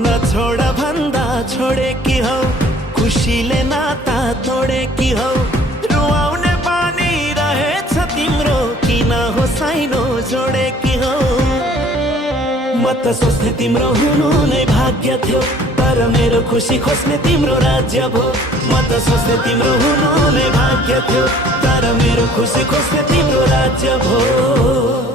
न छोडा भन्दा छोडे कि हौ, खुसीले नाता तोडे कि हौ, रुवाउने बानी रहेछ तिम्रो, किन हो साइनो जोडे कि हौ। म त सोच्थे तिम्रो हुनु नै भाग्य थियो, तर मेरो खुसी खोज्ने तिम्रो राज्य भो। म त सोच्थे तिम्रो हुनु नै भाग्य थियो, तर मेरो खुसी खोज्ने तिम्रो राज्य भो।